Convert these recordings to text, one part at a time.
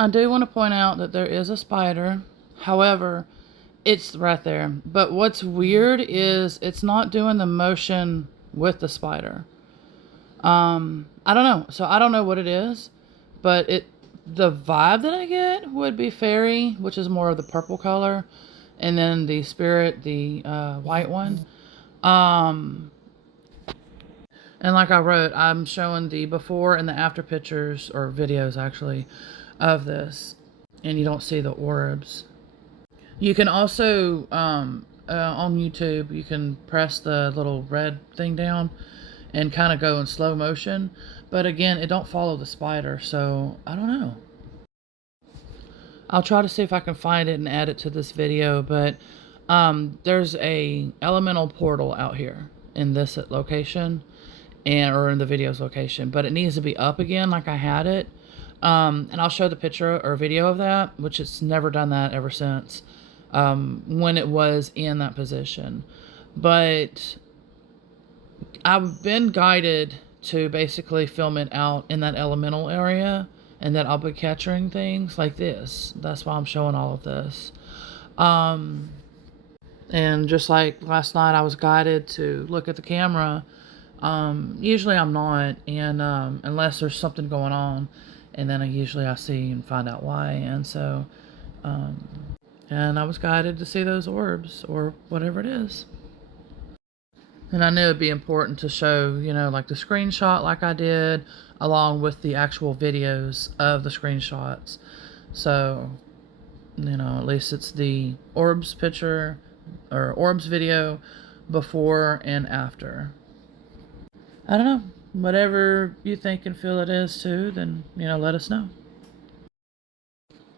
I do want to point out that there is a spider. However, it's right there. But what's weird is it's not doing the motion with the spider. I don't know. So I don't know what it is, but the vibe that I get would be fairy, which is more of the purple color, and then the spirit, the white one. Um, and like I wrote, I'm showing the before and the after pictures, or videos actually, of this, and you don't see the orbs. You can also, on YouTube, you can press the little red thing down and kind of go in slow motion. But again, it don't follow the spider, so I don't know. I'll try to see if I can find it and add it to this video, but there's a elemental portal out here in this location, or in the video's location, but it needs to be up again like I had it. And I'll show the picture or video of that, which it's never done that ever since, when it was in that position. But I've been guided to basically film it out in that elemental area, and that I'll be capturing things like this. That's why I'm showing all of this. And just like last night, I was guided to look at the camera. Usually I'm not, and unless there's something going on, and then I see and find out why. And so, and I was guided to see those orbs or whatever it is. And I knew it'd be important to show, like the screenshot like I did, along with the actual videos of the screenshots. So, at least it's the orbs picture, or orbs video, before and after. I don't know. Whatever you think and feel it is too, then, let us know.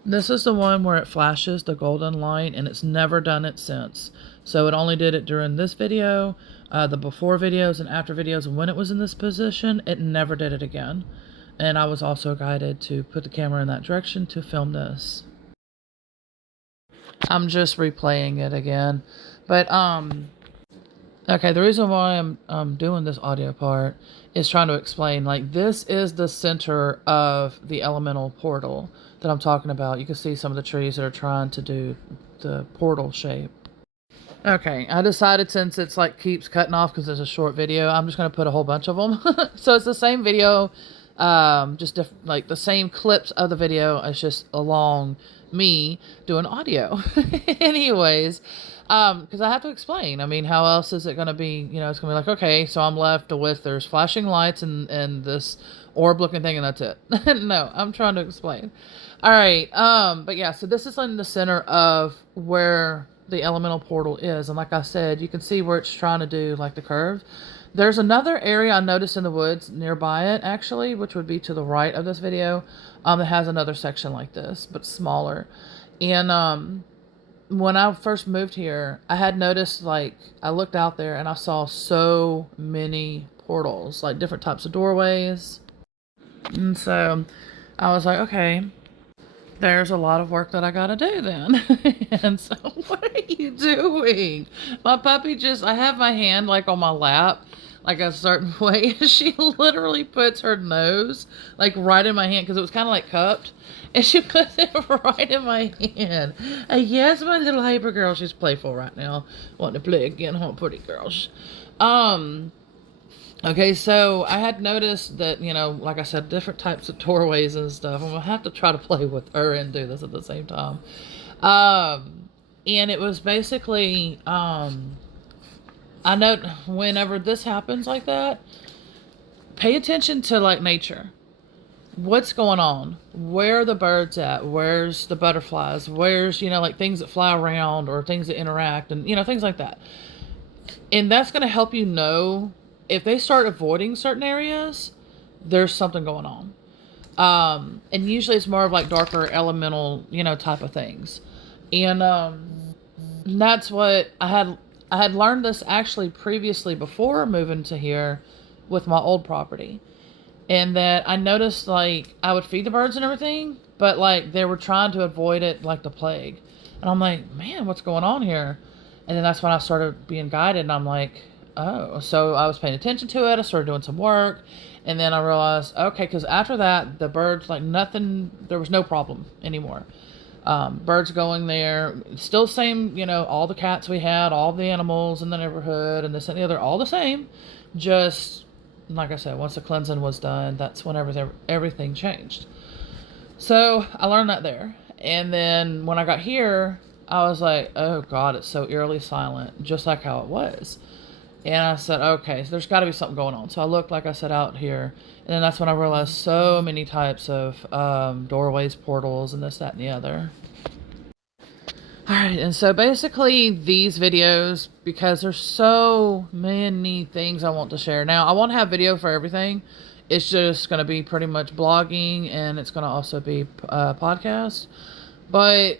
This is the one where it flashes the golden light, and it's never done it since. So it only did it during this video, the before videos and after videos. When it was in this position, it never did it again. And I was also guided to put the camera in that direction to film this. I'm just replaying it again. But, okay, the reason why I'm doing this audio part is trying to explain, like, this is the center of the elemental portal that I'm talking about. You can see some of the trees that are trying to do the portal shape. Okay, I decided, since it's like keeps cutting off because it's a short video, I'm just going to put a whole bunch of them. So it's the same video, just like the same clips of the video. It's just along me doing audio. Anyways, because I have to explain. I mean, how else is it going to be? It's going to be like, okay, so I'm left with there's flashing lights and this orb looking thing, and that's it. No, I'm trying to explain. All right, but yeah, so this is in the center of where the elemental portal is, and like I said, you can see where it's trying to do like the curve. There's another area I noticed in the woods nearby it, actually, which would be to the right of this video, that has another section like this, but smaller. And when I first moved here, I had noticed, like, I looked out there and I saw so many portals, like different types of doorways. And so I was like, okay, there's a lot of work that I gotta do then. And so, what are you doing? My puppy I have my hand like on my lap, like a certain way. She literally puts her nose like right in my hand, because it was kind of like cupped, and she puts it right in my hand. Yes, my little hyper girl, she's playful right now, wanting to play again, huh, pretty girls. Okay, so I had noticed that, like I said, different types of doorways and stuff. I'm going to have to try to play with her and do this at the same time. And it was basically, I know whenever this happens like that, pay attention to, like, nature. What's going on? Where are the birds at? Where's the butterflies? Where's, like things that fly around or things that interact and, things like that. And that's going to help you know if they start avoiding certain areas, there's something going on. And usually it's more of like darker elemental, type of things. And that's what I had learned this actually previously before moving to here with my old property. And that I noticed, like, I would feed the birds and everything, but like they were trying to avoid it like the plague. And I'm like, man, what's going on here? And then that's when I started being guided, and I'm like, oh, so I was paying attention to it. I started doing some work, and then I realized, okay, because after that, the birds, like nothing, there was no problem anymore. Birds going there, still same, all the cats we had, all the animals in the neighborhood, and this and the other, all the same. Just like I said, once the cleansing was done, that's when everything changed. So I learned that there. And then when I got here, I was like, oh God, it's so eerily silent, just like how it was. And I said, okay, so there's got to be something going on. So I looked, like I said, out here. And then that's when I realized so many types of doorways, portals, and this, that, and the other. All right, and so basically these videos, because there's so many things I want to share. Now, I won't have video for everything. It's just going to be pretty much blogging, and it's going to also be podcast. But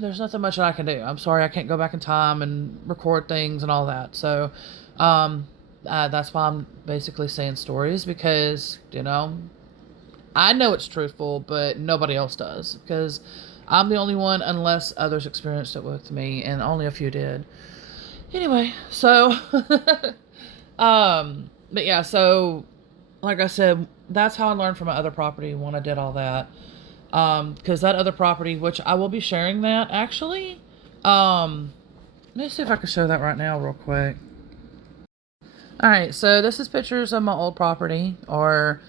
there's nothing much that I can do. I'm sorry, I can't go back in time and record things and all that. So that's why I'm basically saying stories, because, I know it's truthful, but nobody else does, because I'm the only one, unless others experienced it with me, and only a few did. Anyway, so, but yeah, so, like I said, that's how I learned from my other property when I did all that. Because that other property, which I will be sharing that, actually, let me see if I can show that right now real quick. Alright, so this is pictures of my old property, or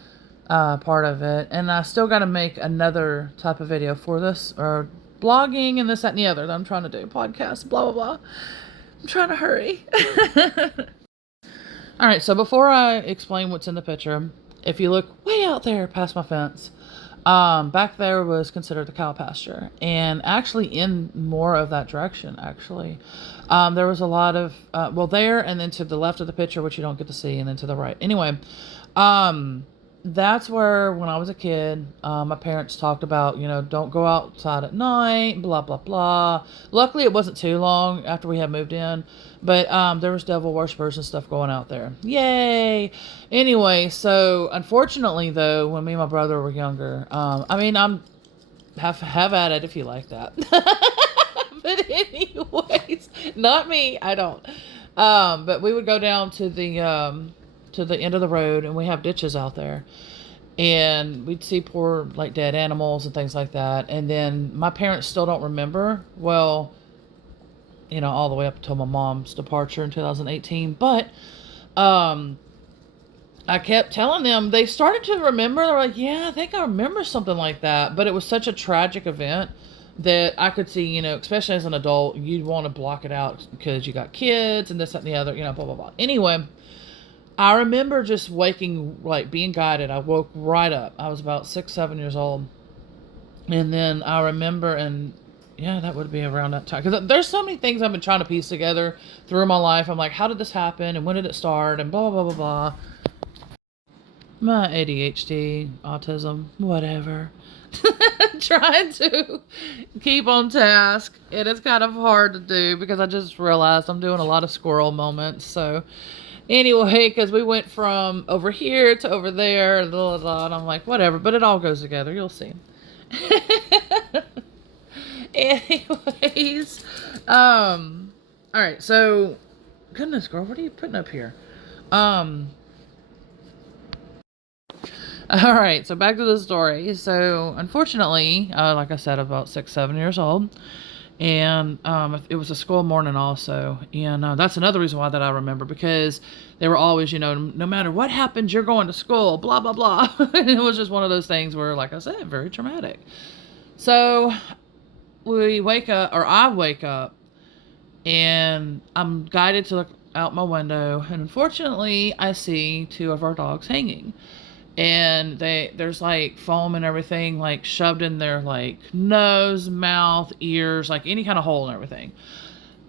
part of it, and I still got to make another type of video for this, or blogging and this, that, and the other that I'm trying to do, podcast, blah, blah, blah. I'm trying to hurry. Alright, so before I explain what's in the picture, if you look way out there past my fence, back there was considered the cow pasture, and actually in more of that direction, actually, there was a lot of, there, and then to the left of the picture, which you don't get to see, and then to the right. Anyway, that's where, when I was a kid, my parents talked about, don't go outside at night, blah, blah, blah. Luckily, it wasn't too long after we had moved in, but there was devil worshippers and stuff going out there. Yay! Anyway, so unfortunately, though, when me and my brother were younger, I'm have at it if you like that. But anyways, not me. I don't. But we would go down to the end of the road, and we have ditches out there, and we'd see poor, like, dead animals and things like that. And then my parents still don't remember, well, all the way up until my mom's departure in 2018. But I kept telling them, they started to remember. They're like, yeah, I think I remember something like that. But it was such a tragic event that I could see, especially as an adult, you'd want to block it out because you got kids and this, that, and the other, blah, blah, blah. Anyway, I remember just waking, like, being guided. I woke right up. I was about 6, 7 years old. And then I remember, and yeah, that would be around that time. Because there's so many things I've been trying to piece together through my life. I'm like, how did this happen? And when did it start? And blah, blah, blah, blah, blah. My ADHD, autism, whatever. Trying to keep on task. It is kind of hard to do because I just realized I'm doing a lot of squirrel moments. So anyway, because we went from over here to over there, and I'm like, whatever, but it all goes together. You'll see. Anyways, all right, so, goodness, girl, what are you putting up here? All right, so back to the story. So, unfortunately, like I said, about 6, 7 years old, and it was a school morning also, and that's another reason why that I remember, because they were always, no matter what happens, you're going to school, blah, blah, blah. And it was just one of those things where, like I said, very traumatic. So, I wake up, and I'm guided to look out my window, and unfortunately, I see 2 of our dogs hanging. And there's like foam and everything, like shoved in their, like, nose, mouth, ears, like any kind of hole and everything.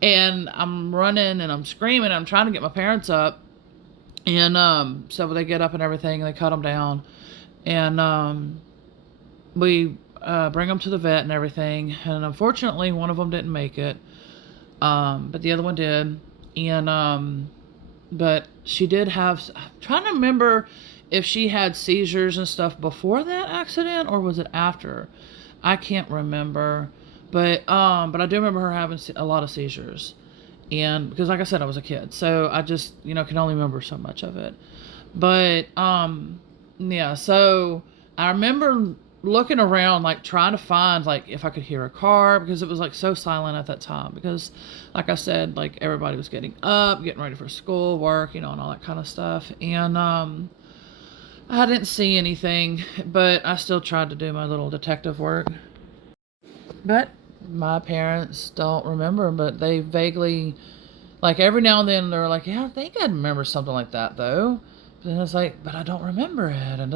And I'm running and I'm screaming. I'm trying to get my parents up. And so they get up and everything, and they cut them down. And we bring them to the vet and everything. And unfortunately, one of them didn't make it. But the other one did. And but she did have, I'm trying to remember if she had seizures and stuff before that accident, or was it after? I can't remember. But I do remember her having a lot of seizures. And because, like I said, I was a kid, so I just, can only remember so much of it. But yeah, so I remember looking around, like trying to find like if I could hear a car, because it was like so silent at that time, because like I said, like everybody was getting up, getting ready for school, work, and all that kind of stuff. And I didn't see anything, but I still tried to do my little detective work. But my parents don't remember, but they vaguely, like every now and then they're like, yeah, I think I remember something like that though. But then it's like, but I don't remember it, and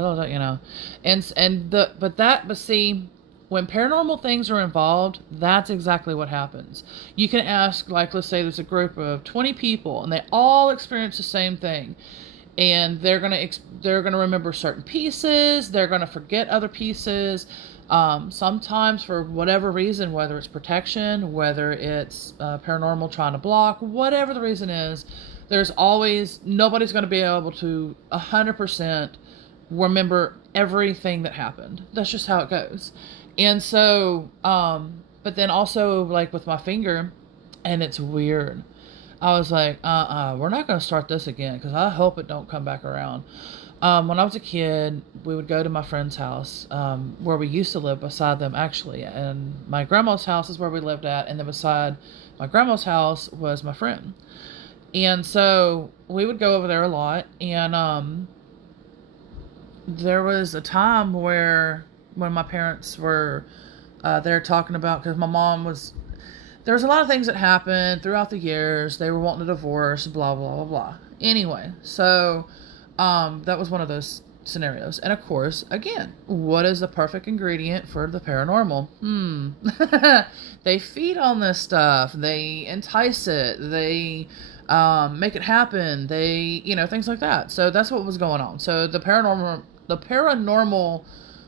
but see, when paranormal things are involved, that's exactly what happens. You can ask, like, let's say there's a group of 20 people and they all experience the same thing, and they're gonna remember certain pieces. They're gonna forget other pieces. Sometimes, for whatever reason, whether it's protection, whether it's paranormal trying to block, whatever the reason is, there's always nobody's going to be able to 100% remember everything that happened. That's just how it goes. And so, but then also, like with my finger, and it's weird. I was like, we're not going to start this again, because I hope it don't come back around. When I was a kid, we would go to my friend's house, where we used to live beside them, actually. And my grandma's house is where we lived at, and then beside my grandma's house was my friend. And so we would go over there a lot. And there was a time where, when my parents were there talking about, because my mom was, there was a lot of things that happened throughout the years. They were wanting a divorce, blah, blah, blah, blah. Anyway, so that was one of those scenarios. And of course, again, what is the perfect ingredient for the paranormal? They feed on this stuff. They entice it. They make it happen. They, things like that. So that's what was going on. So the paranormal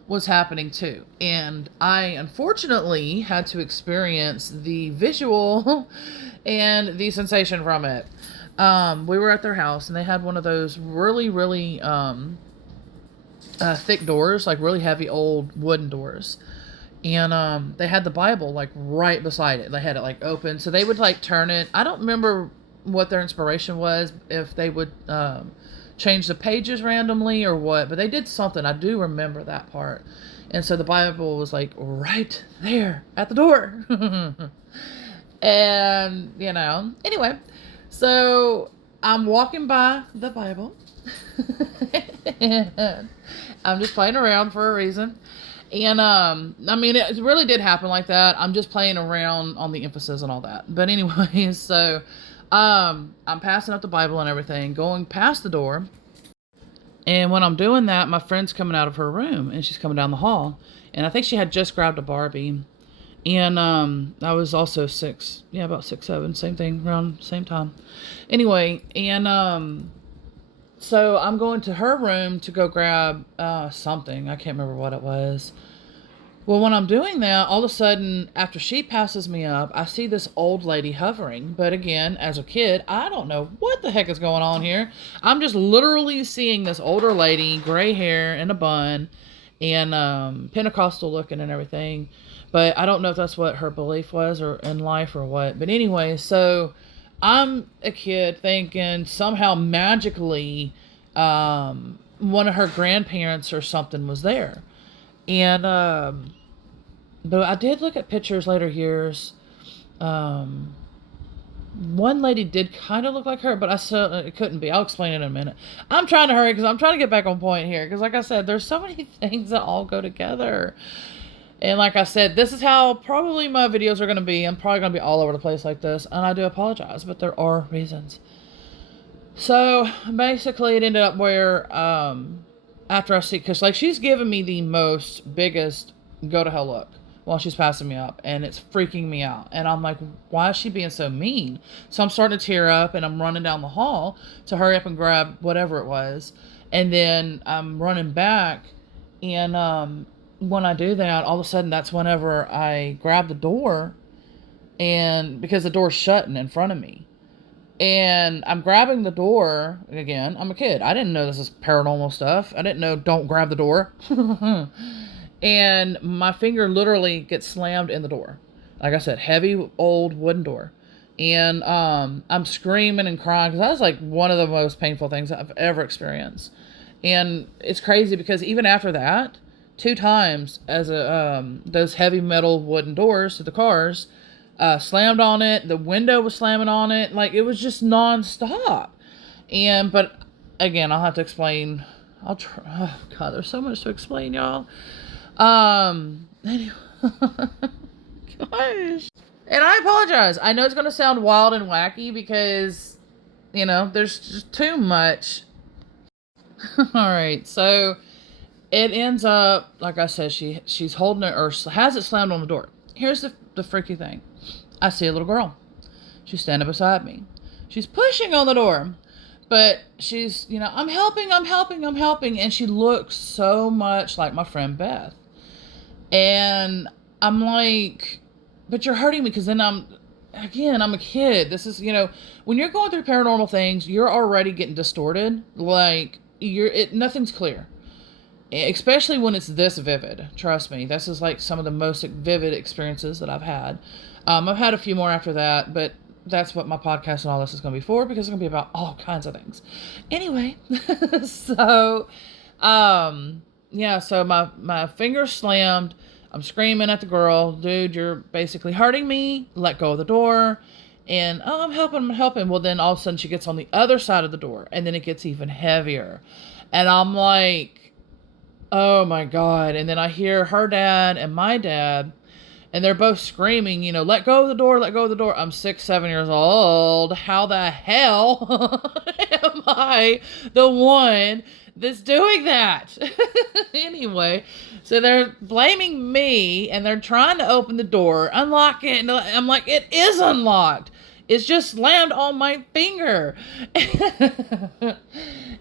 was happening too. And I unfortunately had to experience the visual and the sensation from it. We were at their house, and they had one of those really, really thick doors, like really heavy old wooden doors. And they had the Bible like right beside it. They had it like open, so they would like turn it. I don't remember what their inspiration was, if they would change the pages randomly or what, but they did something. I do remember that part. And so the Bible was like right there at the door. And anyway, so I'm walking by the Bible. And I'm just playing around for a reason. And I mean, it really did happen like that. I'm just playing around on the emphasis and all that. But anyways, so I'm passing up the Bible and everything, going past the door. And when I'm doing that, my friend's coming out of her room, and she's coming down the hall. And I think she had just grabbed a Barbie. And I was also about 6, 7, same thing, around same time. Anyway, and so I'm going to her room to go grab something. I can't remember what it was. Well, when I'm doing that, all of a sudden, after she passes me up, I see this old lady hovering. But again, as a kid, I don't know what the heck is going on here. I'm just literally seeing this older lady, gray hair and a bun, and Pentecostal looking and everything. But I don't know if that's what her belief was or in life or what. But anyway, so I'm a kid thinking somehow magically one of her grandparents or something was there. And but I did look at pictures later years. One lady did kind of look like her, but I still, it couldn't be. I'll explain it in a minute. I'm trying to hurry because I'm trying to get back on point here, because like I said, there's so many things that all go together. And like I said, this is how probably my videos are going to be. I'm probably going to be all over the place like this, and I do apologize, but there are reasons. So basically it ended up where after I see, because like she's giving me the most biggest go to hell look while she's passing me up, and it's freaking me out. And I'm like, why is she being so mean? So I'm starting to tear up, and I'm running down the hall to hurry up and grab whatever it was. And then I'm running back, and when I do that, all of a sudden that's whenever I grab the door, and because the door's shutting in front of me. And I'm grabbing the door. Again, I'm a kid. I didn't know this is paranormal stuff. I didn't know don't grab the door. And my finger literally gets slammed in the door. Like I said, heavy old wooden door. And I'm screaming and crying because that was like one of the most painful things I've ever experienced. And it's crazy because even after that, 2 times as those heavy metal wooden doors to the cars slammed on it, the window was slamming on it, like it was just nonstop. But again, I'll have to explain. I'll try. Oh God, there's so much to explain, y'all. Anyway, gosh. And I apologize. I know it's going to sound wild and wacky because, there's just too much. All right. So it ends up, like I said, she's holding it or has it slammed on the door. Here's the freaky thing. I see a little girl. She's standing beside me. She's pushing on the door. But she's, I'm helping. And she looks so much like my friend Beth. And I'm like, but you're hurting me because then I'm a kid. This is, when you're going through paranormal things, you're already getting distorted. Like, nothing's clear. Especially when it's this vivid. Trust me. This is like some of the most vivid experiences that I've had. I've had a few more after that, but that's what my podcast and all this is going to be for, because it's going to be about all kinds of things. Anyway, so, so my finger slammed. I'm screaming at the girl, dude, you're basically hurting me. Let go of the door. And, I'm helping. Well, then all of a sudden she gets on the other side of the door, and then it gets even heavier. And I'm like, oh my God. And then I hear her dad and my dad, and they're both screaming, let go of the door, let go of the door. I'm 6, 7 years old. How the hell am I the one that's doing that? Anyway, so they're blaming me, and they're trying to open the door, unlock it. And I'm like, it is unlocked. It's just slammed on my finger. It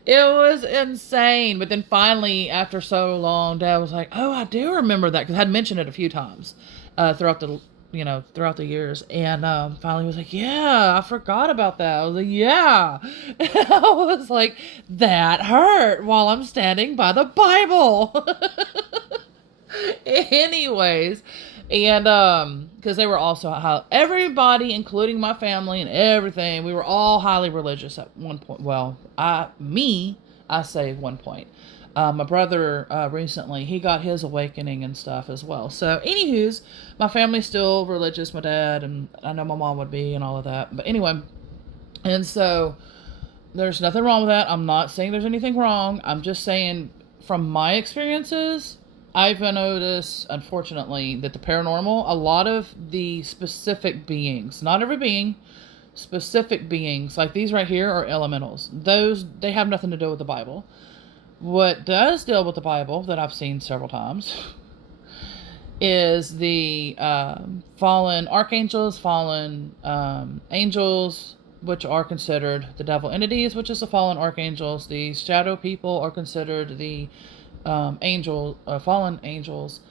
was insane. But then finally, after so long, Dad was like, oh, I do remember that, because I had mentioned it a few times throughout the years. And finally was like, yeah, I forgot about that. I was like, yeah. And I was like, that hurt while I'm standing by the Bible. Anyways, and because they were also everybody, including my family and everything, we were all highly religious at one point. Well, I say one point. My brother recently, he got his awakening and stuff as well. So, anywho's, my family's still religious. My dad, and I know my mom would be, and all of that. But anyway, and so there's nothing wrong with that. I'm not saying there's anything wrong. I'm just saying from my experiences, I've noticed, unfortunately, that the paranormal, a lot of the specific beings, not every being, specific beings, like these right here, are elementals. They have nothing to do with the Bible. What does deal with the Bible, that I've seen several times, is the fallen archangels, fallen angels, which are considered the devil entities, which is the fallen archangels. The shadow people are considered the fallen angels.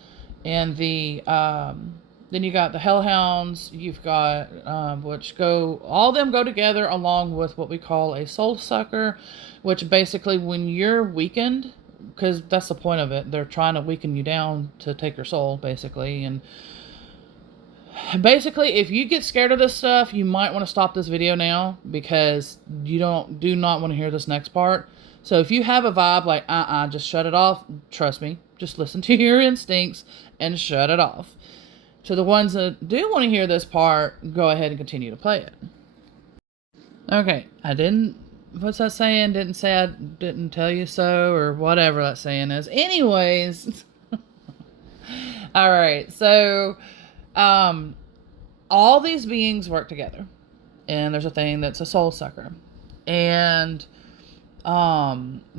And then you got the hellhounds. You've got all of them go together along with what we call a soul sucker, which basically, when you're weakened, because that's the point of it, they're trying to weaken you down to take your soul, basically. And basically, if you get scared of this stuff, you might want to stop this video now, because you do not want to hear this next part. So if you have a vibe like, just shut it off, trust me, just listen to your instincts and shut it off. To the ones that do want to hear this part, go ahead and continue to play it. Okay, what's that saying? Didn't say I didn't tell you so, or whatever that saying is. Anyways. Alright, so, all these beings work together. And there's a thing that's a soul sucker. And,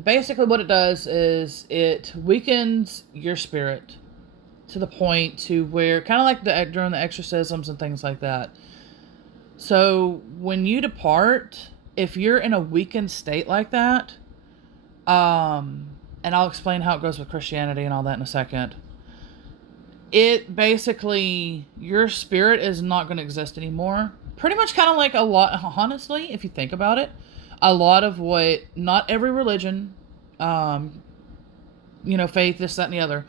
basically what it does is it weakens your spirit to the point to where, kind of like during the exorcisms and things like that. So when you depart, if you're in a weakened state like that, and I'll explain how it goes with Christianity and all that in a second, it basically, your spirit is not going to exist anymore. Pretty much kind of like a lot, honestly, if you think about it, a lot of what, not every religion, faith, this, that, and the other,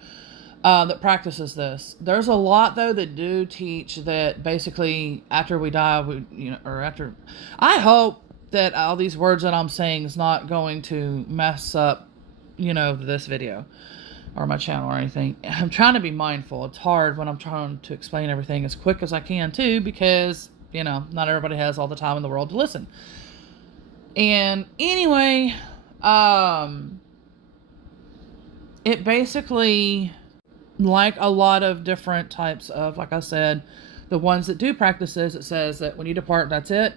that practices this. There's a lot though that do teach that basically after we die, or after. I hope that all these words that I'm saying is not going to mess up, this video or my channel or anything. I'm trying to be mindful. It's hard when I'm trying to explain everything as quick as I can too, because not everybody has all the time in the world to listen. And anyway, it basically, like a lot of different types of, like I said, the ones that do practice this, it says that when you depart, that's it.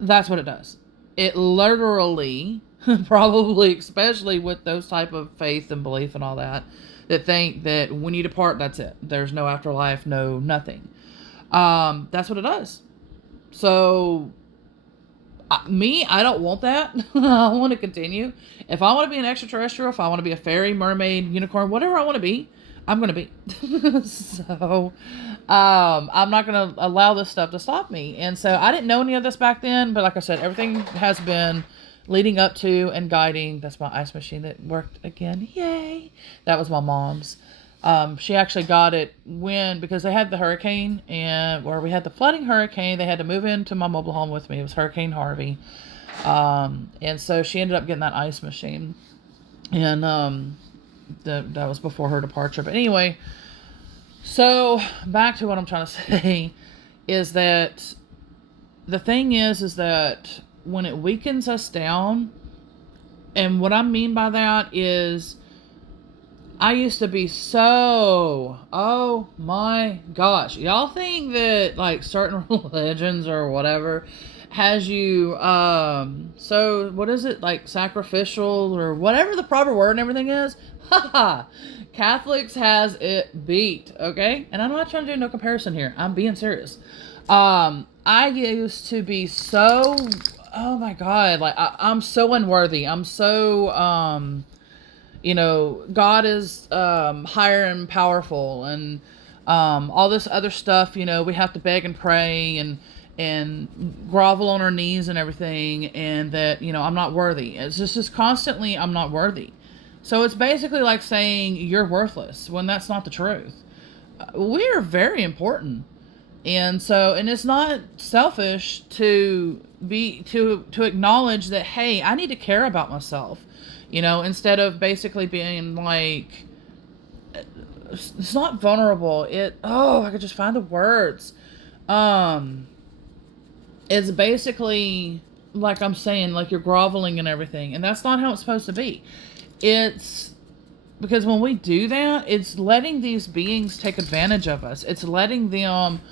That's what it does. It literally, probably, especially with those type of faith and belief and all that think that when you depart, that's it. There's no afterlife, no nothing. That's what it does. So, I don't want that. I want to continue. If I want to be an extraterrestrial, if I want to be a fairy, mermaid, unicorn, whatever I want to be, I'm going to be. So, I'm not going to allow this stuff to stop me. And so I didn't know any of this back then, but like I said, everything has been leading up to and guiding. That's my ice machine that worked again. Yay. That was my mom's. She actually got it because they had the hurricane, and where we had the flooding hurricane, they had to move into my mobile home with me. It was Hurricane Harvey. And so she ended up getting that ice machine, and, that was before her departure. But anyway, so back to what I'm trying to say is that the thing is that when it weakens us down, and what I mean by that is, I used to be oh my gosh. Y'all think that like certain religions or whatever has you, so what is it, like sacrificial or whatever the proper word and everything is? Haha. Catholics has it beat, okay? And I'm not trying to do no comparison here. I'm being serious. I used to be so, oh my God, like I'm so unworthy. I'm so, God is higher and powerful, and all this other stuff. We have to beg and pray and grovel on our knees and everything, and that I'm not worthy. It's just constantly I'm not worthy. So it's basically like saying you're worthless when that's not the truth. We are very important, and it's not selfish to acknowledge that, hey, I need to care about myself. Instead of basically being like, it's not vulnerable. I could just find the words. It's basically like I'm saying, like you're groveling and everything. And that's not how it's supposed to be. It's because when we do that, it's letting these beings take advantage of us. It's letting them,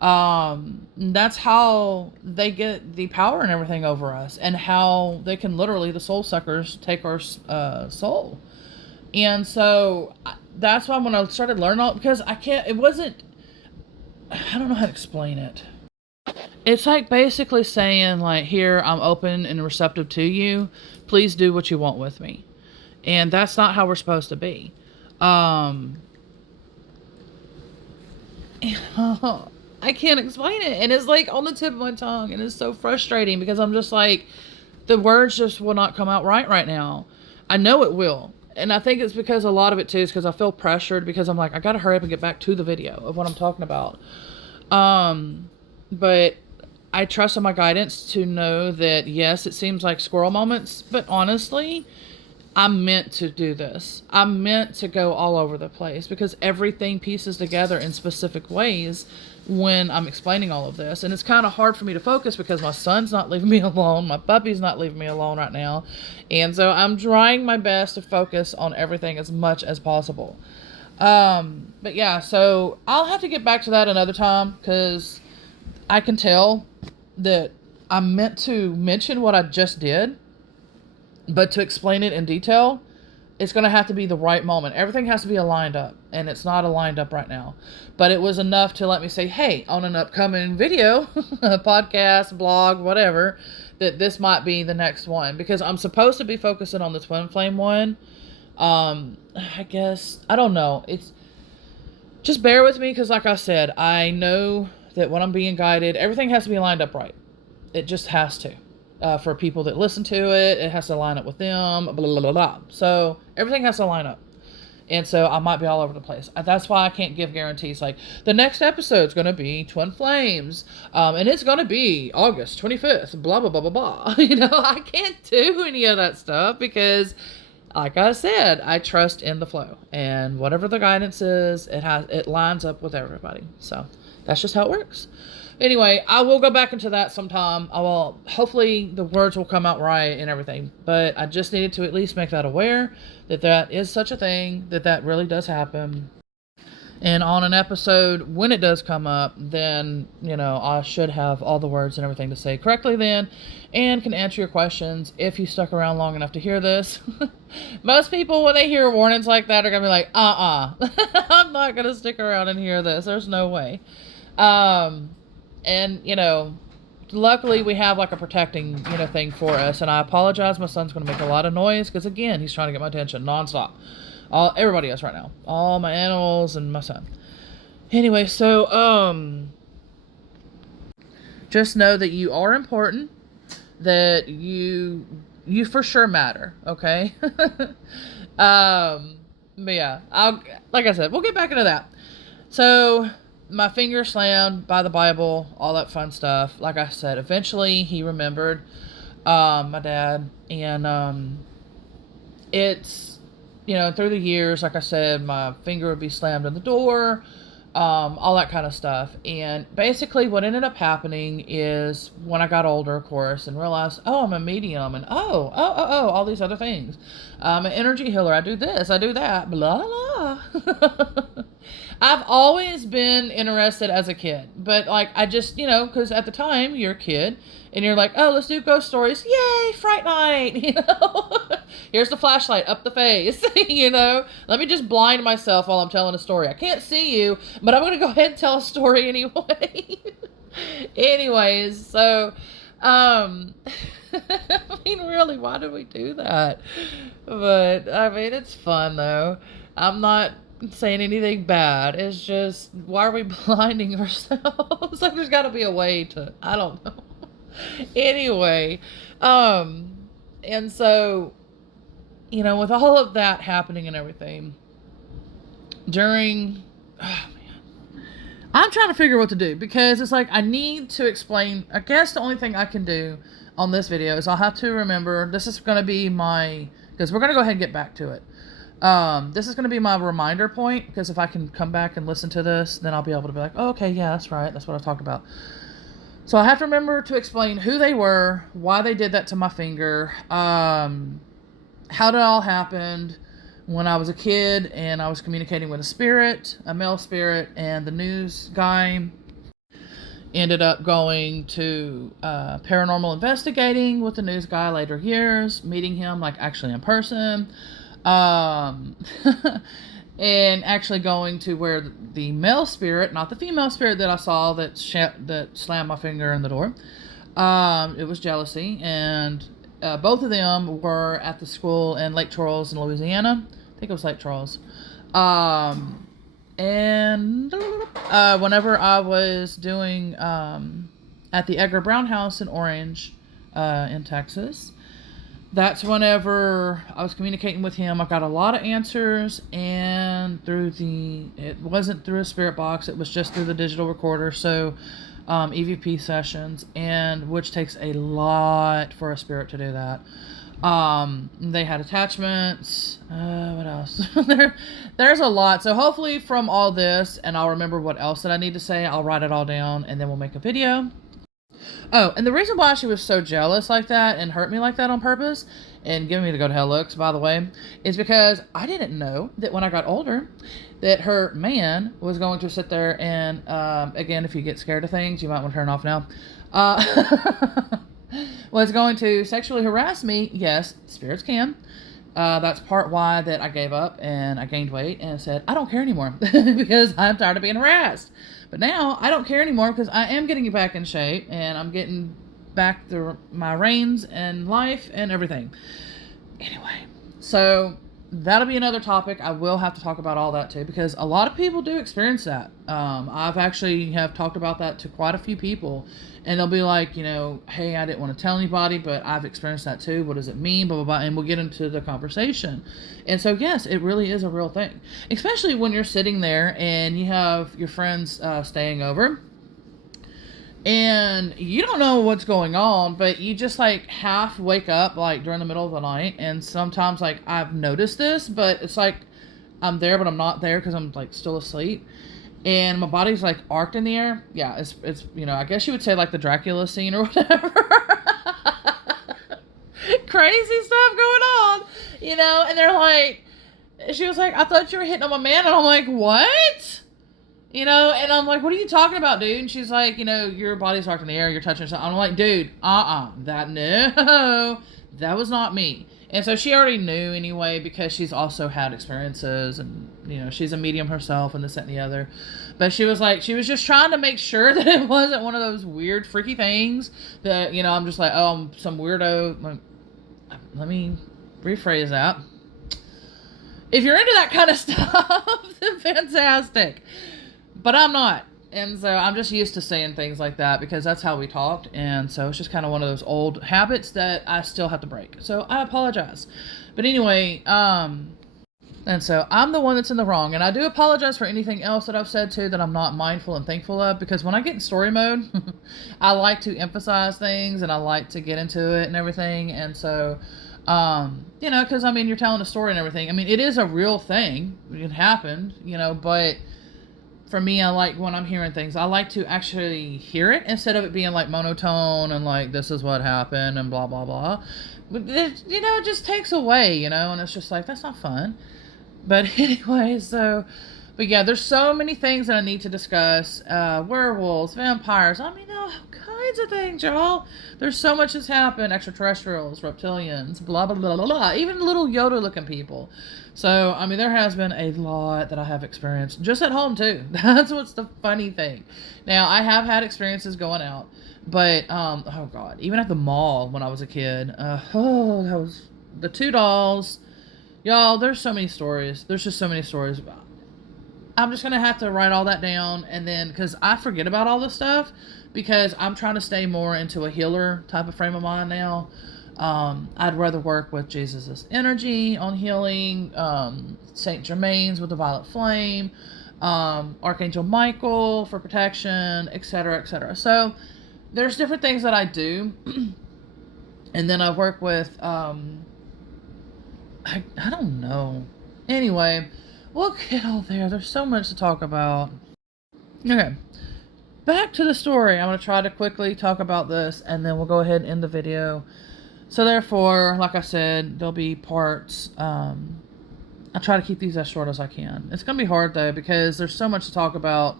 that's how they get the power and everything over us, and how they can literally, the soul suckers, take our soul. And so that's why when I started learning all, because I don't know how to explain it. It's like basically saying like, here, I'm open and receptive to you. Please do what you want with me. And that's not how we're supposed to be. I can't explain it. And it's like on the tip of my tongue. And it's so frustrating because I'm just like, the words just will not come out right now. I know it will. And I think it's because a lot of it too is because I feel pressured, because I'm like, I got to hurry up and get back to the video of what I'm talking about. But I trust in my guidance to know that, yes, it seems like squirrel moments, but honestly, I'm meant to do this. I'm meant to go all over the place because everything pieces together in specific ways when I'm explaining all of this. And it's kind of hard for me to focus because my son's not leaving me alone. My puppy's not leaving me alone right now. And so I'm trying my best to focus on everything as much as possible. But yeah, so I'll have to get back to that another time because I can tell that I'm meant to mention what I just did. But to explain it in detail, it's going to have to be the right moment. Everything has to be aligned up, and it's not aligned up right now. But it was enough to let me say, hey, on an upcoming video, podcast, blog, whatever, that this might be the next one. Because I'm supposed to be focusing on the twin flame one. I guess, I don't know. It's just bear with me because like I said, I know that when I'm being guided, everything has to be lined up right. It just has to. For people that listen to it, it has to line up with them, blah, blah, blah, blah. So everything has to line up. And so I might be all over the place. That's why I can't give guarantees. Like, the next episode's going to be Twin Flames. And it's going to be August 25th, blah, blah, blah, blah, blah. I can't do any of that stuff because, like I said, I trust in the flow. And whatever the guidance is, it lines up with everybody. So that's just how it works. Anyway, I will go back into that sometime. Hopefully the words will come out right and everything. But I just needed to at least make that aware that is such a thing, that really does happen. And on an episode, when it does come up, then, I should have all the words and everything to say correctly then, and can answer your questions if you stuck around long enough to hear this. Most people, when they hear warnings like that, are going to be like, I'm not going to stick around and hear this. There's no way. And, luckily we have like a protecting, thing for us. And I apologize. My son's going to make a lot of noise because, again, he's trying to get my attention nonstop. Everybody else right now. All my animals and my son. Anyway, so, just know that you are important. That you for sure matter. Okay? But yeah, like I said, we'll get back into that. So, my finger slammed by the Bible, all that fun stuff. Like I said, eventually he remembered, my dad, and, it's, through the years, like I said, my finger would be slammed in the door, all that kind of stuff. And basically what ended up happening is when I got older, of course, and realized, I'm a medium, and all these other things. I'm an energy healer. I do this, I do that, blah, blah, blah. I've always been interested as a kid, but like, I just, because at the time you're a kid and you're like, let's do ghost stories. Yay, Fright Night, here's the flashlight up the face, let me just blind myself while I'm telling a story. I can't see you, but I'm going to go ahead and tell a story anyway. Anyways, so, I mean, really, why do we do that? But I mean, it's fun though. I'm not saying anything bad. It's just, why are we blinding ourselves? Like, there's got to be a way to, I don't know. Anyway, and so, with all of that happening and everything, I'm trying to figure what to do, because it's like, I need to explain. I guess the only thing I can do on this video is I'll have to remember, this is going to be because we're going to go ahead and get back to it. This is going to be my reminder point, because if I can come back and listen to this, then I'll be able to be like, okay, yeah, that's right. That's what I talked about. So I have to remember to explain who they were, why they did that to my finger, how it all happened when I was a kid and I was communicating with a male spirit, and the news guy ended up going to paranormal investigating with the news guy later years, meeting him like actually in person. And actually going to where the male spirit, not the female spirit that I saw that slammed my finger in the door, it was jealousy, and both of them were at the school in Lake Charles in Louisiana. I think it was Lake Charles. And whenever I was doing at the Edgar Brown House in Orange, in Texas, that's whenever I was communicating with him. I got a lot of answers, and it wasn't through a spirit box, it was just through the digital recorder, so EVP sessions, and which takes a lot for a spirit to do that. They had attachments, what else? There's a lot, so hopefully from all this, and I'll remember what else that I need to say, I'll write it all down, and then we'll make a video. Oh, and the reason why she was so jealous like that and hurt me like that on purpose and giving me the go to hell looks, by the way, is because I didn't know that when I got older that her man was going to sit there and, again, if you get scared of things, you might want to turn off now, was going to sexually harass me. Yes, spirits can. That's part why that I gave up and I gained weight and said, I don't care anymore because I'm tired of being harassed. But now I don't care anymore because I am getting back in shape and I'm getting back to my reins and life and everything. Anyway, so that'll be another topic. I will have to talk about all that too, because a lot of people do experience that. I've actually have talked about that to quite a few people, and they'll be like, hey, I didn't want to tell anybody, but I've experienced that too. What does it mean? Blah, blah, blah. And we'll get into the conversation. And so, yes, it really is a real thing, especially when you're sitting there and you have your friends staying over, and you don't know what's going on, but you just like half wake up like during the middle of the night. And sometimes like I've noticed this, but it's like I'm there, but I'm not there because I'm like still asleep. And my body's like arced in the air. Yeah, it's I guess you would say like the Dracula scene or whatever. Crazy stuff going on, and they're like, she was like, I thought you were hitting on my man. And I'm like, what? And I'm like, what are you talking about, dude? And she's like, your body's arced in the air, you're touching something. I'm like, dude, that was not me. And so she already knew anyway, because she's also had experiences, and, she's a medium herself and this, that, and the other. But she was like, she was just trying to make sure that it wasn't one of those weird, freaky things that, I'm just like, oh, I'm some weirdo. Let me rephrase that. If you're into that kind of stuff, then fantastic. But I'm not. And so I'm just used to saying things like that because that's how we talked. And so it's just kind of one of those old habits that I still have to break. So I apologize. But anyway, and so I'm the one that's in the wrong. And I do apologize for anything else that I've said too that I'm not mindful and thankful of. Because when I get in story mode, I like to emphasize things and I like to get into it and everything. And so, because you're telling a story and everything. It is a real thing. It happened, but for me, I like when I'm hearing things, I like to actually hear it instead of it being like monotone and like, this is what happened and blah, blah, blah. But it, it just takes away, and it's just like, that's not fun. But anyway, but yeah, there's so many things that I need to discuss. Werewolves, vampires, all kinds of things, y'all. There's so much that's happened. Extraterrestrials, reptilians, blah, blah, blah, blah, blah. Even little Yoda looking people. So, there has been a lot that I have experienced just at home too. That's what's the funny thing. Now, I have had experiences going out, but, oh God, even at the mall when I was a kid, that was the 2 dolls. Y'all, there's so many stories. There's just so many stories about. I'm just going to have to write all that down, and then, because I forget about all this stuff, because I'm trying to stay more into a healer type of frame of mind now. I'd rather work with Jesus' energy on healing, Saint Germain's with the violet flame, Archangel Michael for protection, etc., etc. So there's different things that I do. And then I work with, I don't know. Anyway, we'll get all there. There's so much to talk about. Okay. Back to the story. I'm going to try to quickly talk about this, and then we'll go ahead and end the video. So therefore, like I said, there'll be parts. I try to keep these as short as I can. It's going to be hard, though, because there's so much to talk about,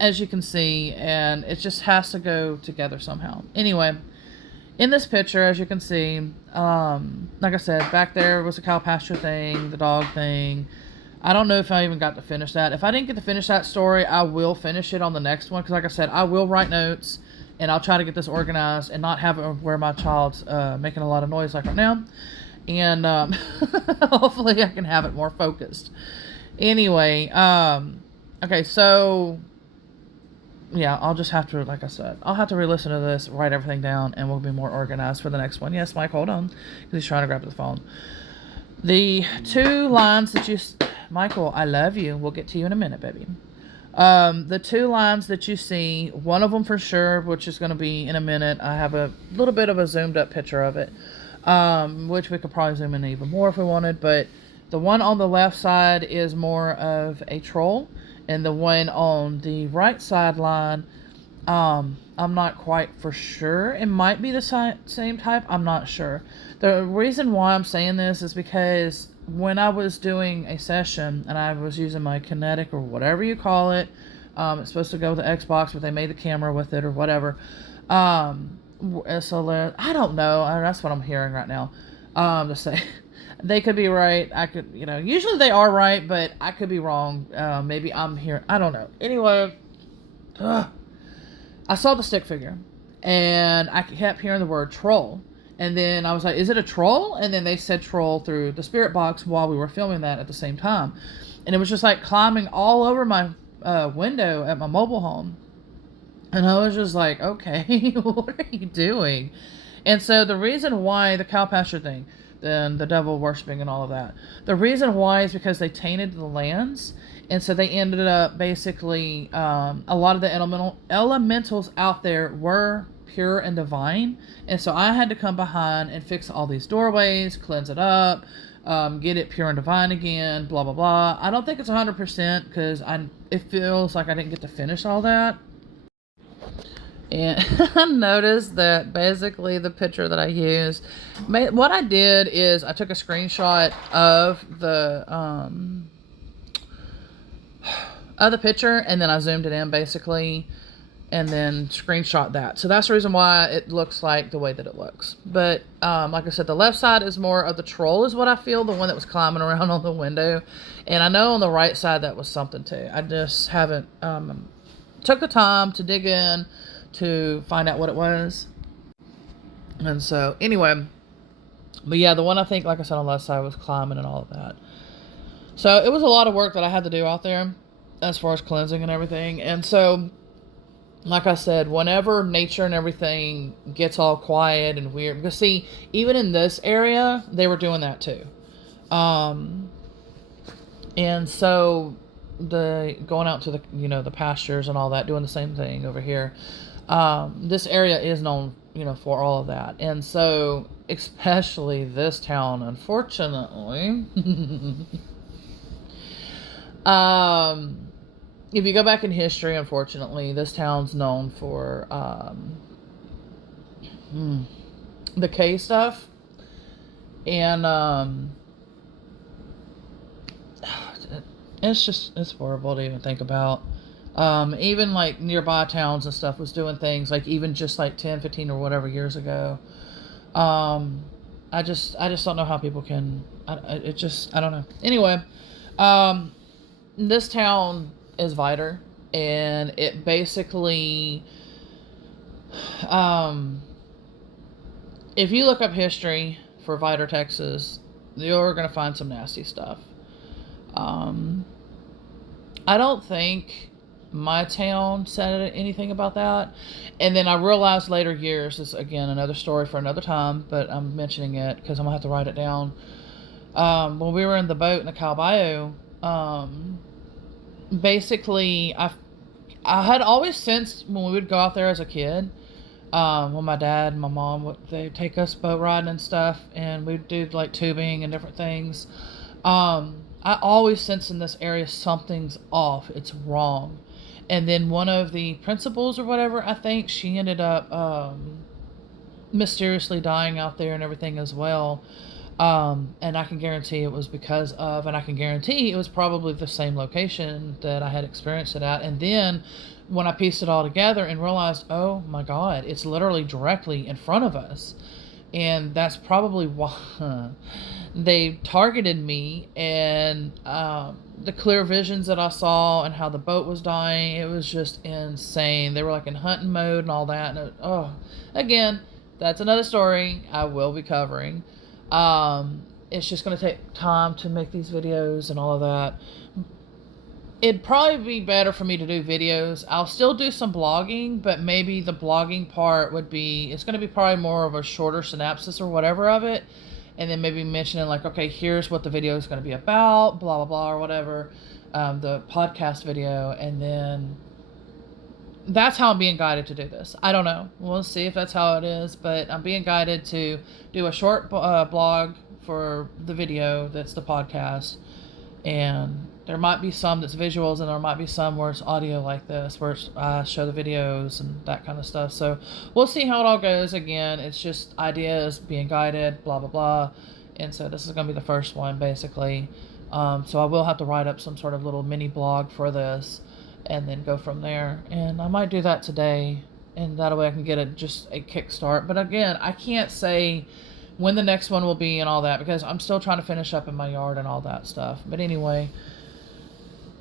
as you can see, and it just has to go together somehow. Anyway, in this picture, as you can see, like I said, back there was a cow pasture thing, the dog thing. I don't know if I even got to finish that. If I didn't get to finish that story, I will finish it on the next one, because like I said, I will write notes. And I'll try to get this organized and not have it where my child's making a lot of noise like right now. And hopefully I can have it more focused. Anyway, okay, so yeah, I'll just have to, like I said, I'll have to re-listen to this, write everything down, and we'll be more organized for the next one. Yes, Mike, hold on, because he's trying to grab the phone. The 2 lines that you... Michael, I love you. We'll get to you in a minute, baby. The 2 lines that you see, one of them for sure, which is going to be in a minute. I have a little bit of a zoomed up picture of it, which we could probably zoom in even more if we wanted, but the one on the left side is more of a troll, and the one on the right side line, I'm not quite for sure. It might be the same type. I'm not sure. The reason why I'm saying this is because when I was doing a session and I was using my kinetic or whatever you call it, it's supposed to go with the Xbox, but they made the camera with it or whatever. So I don't know. That's what I'm hearing right now. To say they could be right. I could, usually they are right, but I could be wrong. Maybe I'm here. I don't know. Anyway, I saw the stick figure and I kept hearing the word troll. And then I was like, is it a troll? And then they said troll through the spirit box while we were filming that at the same time. And it was just like climbing all over my window at my mobile home. And I was just like, okay, what are you doing? And so the reason why the cow pasture thing, then the devil worshiping and all of that, the reason why is because they tainted the lands. And so they ended up basically, a lot of the elementals out there were pure and divine. And so I had to come behind and fix all these doorways, cleanse it up, get it pure and divine again, blah, blah, blah. I don't think it's 100% because it feels like I didn't get to finish all that. And I noticed that basically the picture that I used, what I did is I took a screenshot of the picture, and then I zoomed it in basically, and then screenshot that. So that's the reason why it looks like the way that it looks. But like I said, the left side is more of the troll is what I feel, the one that was climbing around on the window. And I know on the right side that was something too. I just haven't took the time to dig in to find out what it was. And so anyway, but yeah, the one I think, like I said, on the left side was climbing and all of that. So it was a lot of work that I had to do out there as far as cleansing and everything. And so, like I said, whenever nature and everything gets all quiet and weird, because see, even in this area, they were doing that too. And so going out to the, the pastures and all that, doing the same thing over here. This area is known, for all of that. And so, especially this town, unfortunately, if you go back in history, unfortunately, this town's known for, the K stuff. And, it's horrible to even think about. Even like nearby towns and stuff was doing things like even just like 10, 15 or whatever years ago. I just don't know how people can, I don't know. Anyway, this town is Viter, and it basically, if you look up history for Viter, Texas, you're going to find some nasty stuff. I don't think my town said anything about that. And then I realized later years, this again, another story for another time, but I'm mentioning it because I'm gonna have to write it down. When we were in the boat in the Calbayou, basically I had always sensed when we would go out there as a kid, when my dad and my mom, they'd take us boat riding and stuff, and we'd do like tubing and different things. I always sense in this area something's off. It's wrong. And then one of the principals or whatever, I think, she ended up mysteriously dying out there and everything as well. And I can guarantee it was because of, and I can guarantee it was probably the same location that I had experienced it at. And then when I pieced it all together and realized, oh my God, it's literally directly in front of us. And that's probably why they targeted me. And the clear visions that I saw and how the boat was dying, it was just insane. They were like in hunting mode and all that. And again, that's another story I will be covering. It's just going to take time to make these videos and all of that. It'd probably be better for me to do videos. I'll still do some blogging, but maybe the blogging part would be, it's going to be probably more of a shorter synopsis or whatever of it. And then maybe mentioning like, okay, here's what the video is going to be about, blah, blah, blah, or whatever. The podcast video. And then that's how I'm being guided to do this. I don't know. We'll see if that's how it is. But I'm being guided to do a short blog for the video that's the podcast. And there might be some that's visuals, and there might be some where it's audio like this, where I show the videos and that kind of stuff. So we'll see how it all goes. Again, it's just ideas, being guided, blah, blah, blah. And so this is going to be the first one, basically. So I will have to write up some sort of little mini blog for this and then go from there. And I might do that today, and that way I can get just a kickstart. But again, I can't say when the next one will be and all that, because I'm still trying to finish up in my yard and all that stuff. But anyway,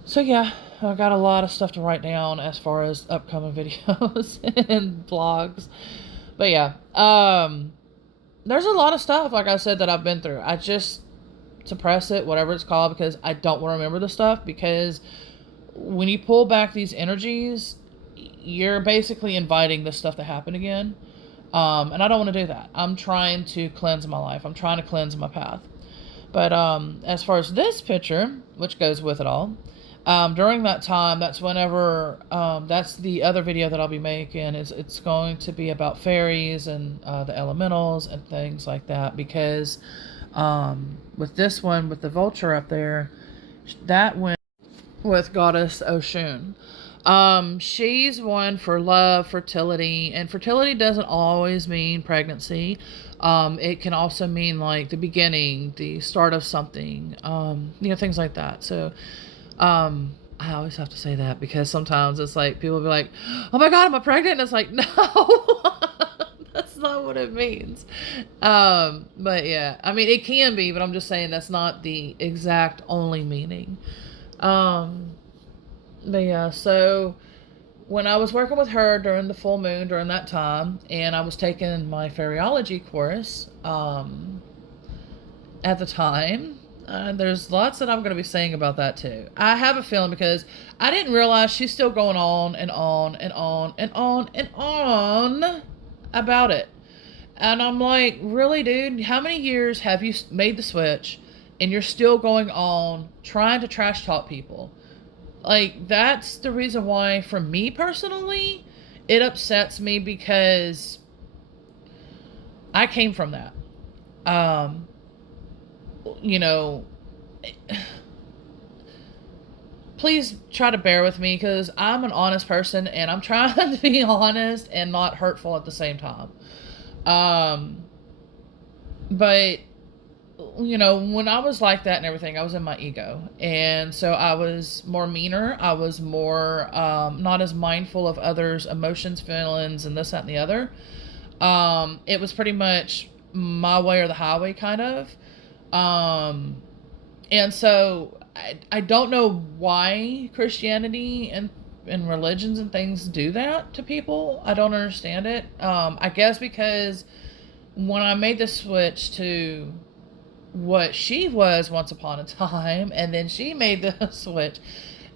so yeah, I've got a lot of stuff to write down as far as upcoming videos and vlogs. But yeah, there's a lot of stuff, like I said, that I've been through. I just suppress it, whatever it's called, because I don't want to remember the stuff. Because when you pull back these energies, you're basically inviting this stuff to happen again. And I don't want to do that. I'm trying to cleanse my life. I'm trying to cleanse my path. But as far as this picture, which goes with it all, during that time, that's whenever, that's the other video that I'll be making. It's going to be about fairies and the elementals and things like that. Because with this one, with the vulture up there, that went with Goddess Oshun. She's one for love, fertility, and fertility doesn't always mean pregnancy. It can also mean like the beginning, the start of something, things like that. So, I always have to say that because sometimes it's like people will be like, "Oh my God, am I pregnant?" And it's like, no, that's not what it means. But yeah, I mean, it can be, but I'm just saying that's not the exact only meaning. Um, but yeah, so when I was working with her during the full moon during that time, and I was taking my fairyology course at the time, there's lots that I'm going to be saying about that too. I have a feeling because I didn't realize she's still going on and on and on and on and on about it. And I'm like, really, dude? How many years have you made the switch and you're still going on trying to trash talk people? Like, that's the reason why, for me personally, it upsets me because I came from that. Um, you know, please try to bear with me because I'm an honest person and I'm trying to be honest and not hurtful at the same time. Um, but when I was like that and everything, I was in my ego. And so I was more meaner. I was more not as mindful of others' emotions, feelings, and this, that, and the other. It was pretty much my way or the highway, kind of. And so I don't know why Christianity and religions and things do that to people. I don't understand it. I guess because when I made the switch to what she was once upon a time, and then she made the switch,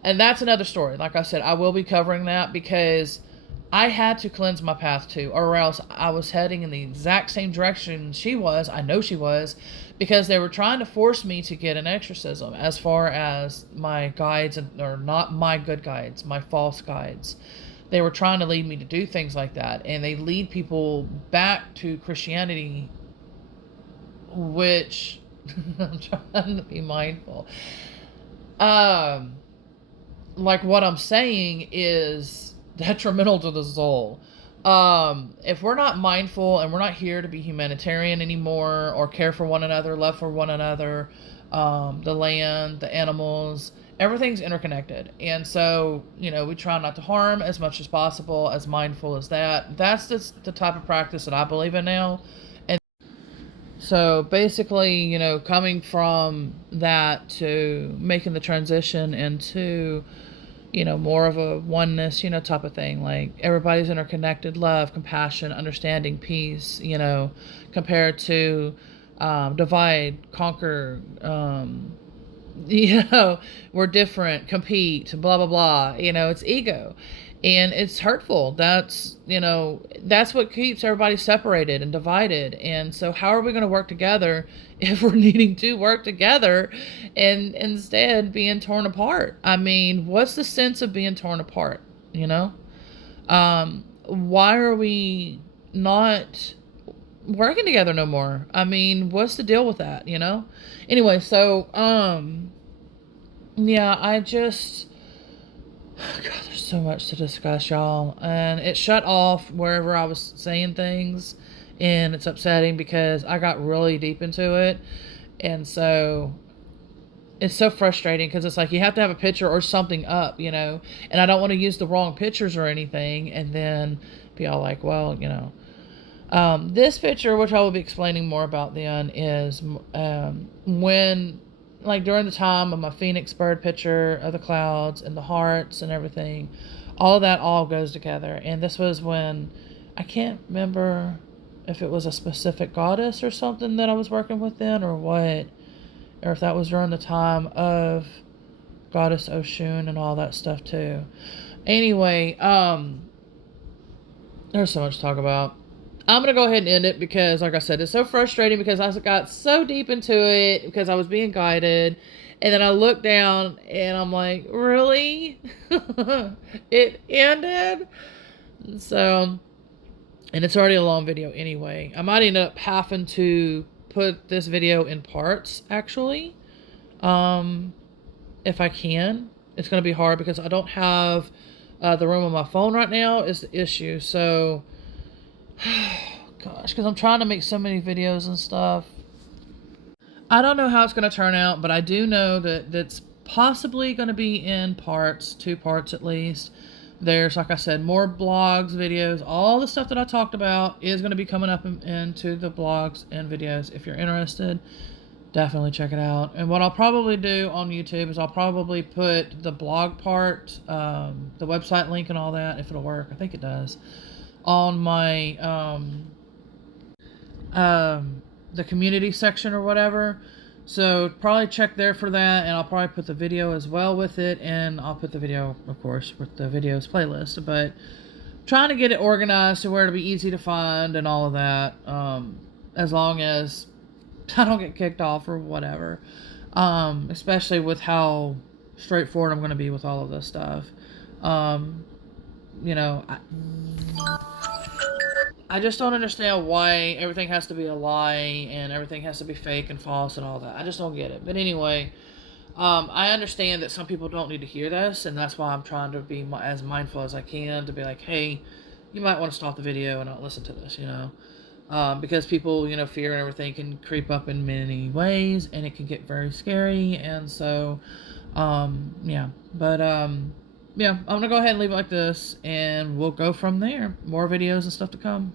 and that's another story. Like I said, I will be covering that because I had to cleanse my path too, or else I was heading in the exact same direction she was. I know she was, because they were trying to force me to get an exorcism as far as my guides, or not my good guides, my false guides. They were trying to lead me to do things like that, and they lead people back to Christianity, which I'm trying to be mindful. Like what I'm saying is detrimental to the soul. If we're not mindful and we're not here to be humanitarian anymore or care for one another, love for one another, the land, the animals, everything's interconnected. And so, we try not to harm as much as possible, as mindful as that. That's just the type of practice that I believe in now. And so basically, coming from that to making the transition into more of a oneness, type of thing. Like everybody's interconnected, love, compassion, understanding, peace, compared to divide, conquer, we're different, compete, blah, blah, blah. It's ego. And it's hurtful. That's what keeps everybody separated and divided. And so how are we going to work together if we're needing to work together and instead being torn apart? I mean, what's the sense of being torn apart? Why are we not working together no more? I mean, what's the deal with that? Anyway, so yeah, I just, God, there's so much to discuss, y'all. And it shut off wherever I was saying things. And it's upsetting because I got really deep into it. And so it's so frustrating because it's like you have to have a picture or something up, and I don't want to use the wrong pictures or anything. And then be all like, well, this picture, which I will be explaining more about then, is when, like during the time of my phoenix bird picture of the clouds and the hearts and everything, all of that all goes together. And this was when, I can't remember if it was a specific goddess or something that I was working with then, or what, or if that was during the time of Goddess Oshun and all that stuff too. Anyway, there's so much to talk about. I'm gonna go ahead and end it because, like I said, it's so frustrating because I got so deep into it because I was being guided, and then I looked down and I'm like, really? It ended? So, and it's already a long video anyway. I might end up having to put this video in parts, actually, if I can. It's going to be hard because I don't have the room on my phone right now is the issue. So, gosh, because I'm trying to make so many videos and stuff. I don't know how it's going to turn out, but I do know that that's possibly going to be in parts, 2 parts at least. There's, like I said, more blogs, videos, all the stuff that I talked about is going to be coming up into the blogs and videos. If you're interested, definitely check it out. And what I'll probably do on YouTube is I'll probably put the blog part, the website link and all that, if it'll work. I think it does, on my the community section or whatever. So probably check there for that, and I'll probably put the video as well with it, and I'll put the video, of course, with the videos playlist. But trying to get it organized to where it'll be easy to find and all of that, as long as I don't get kicked off or whatever, especially with how straightforward I'm going to be with all of this stuff. You know, I just don't understand why everything has to be a lie and everything has to be fake and false and all that. I just don't get it. But anyway, I understand that some people don't need to hear this, and that's why I'm trying to be as mindful as I can to be like, hey, you might want to stop the video and not listen to this, you know. Because people, you know, fear and everything can creep up in many ways, and it can get very scary, and so, yeah. But, yeah, I'm going to go ahead and leave it like this, and we'll go from there. More videos and stuff to come.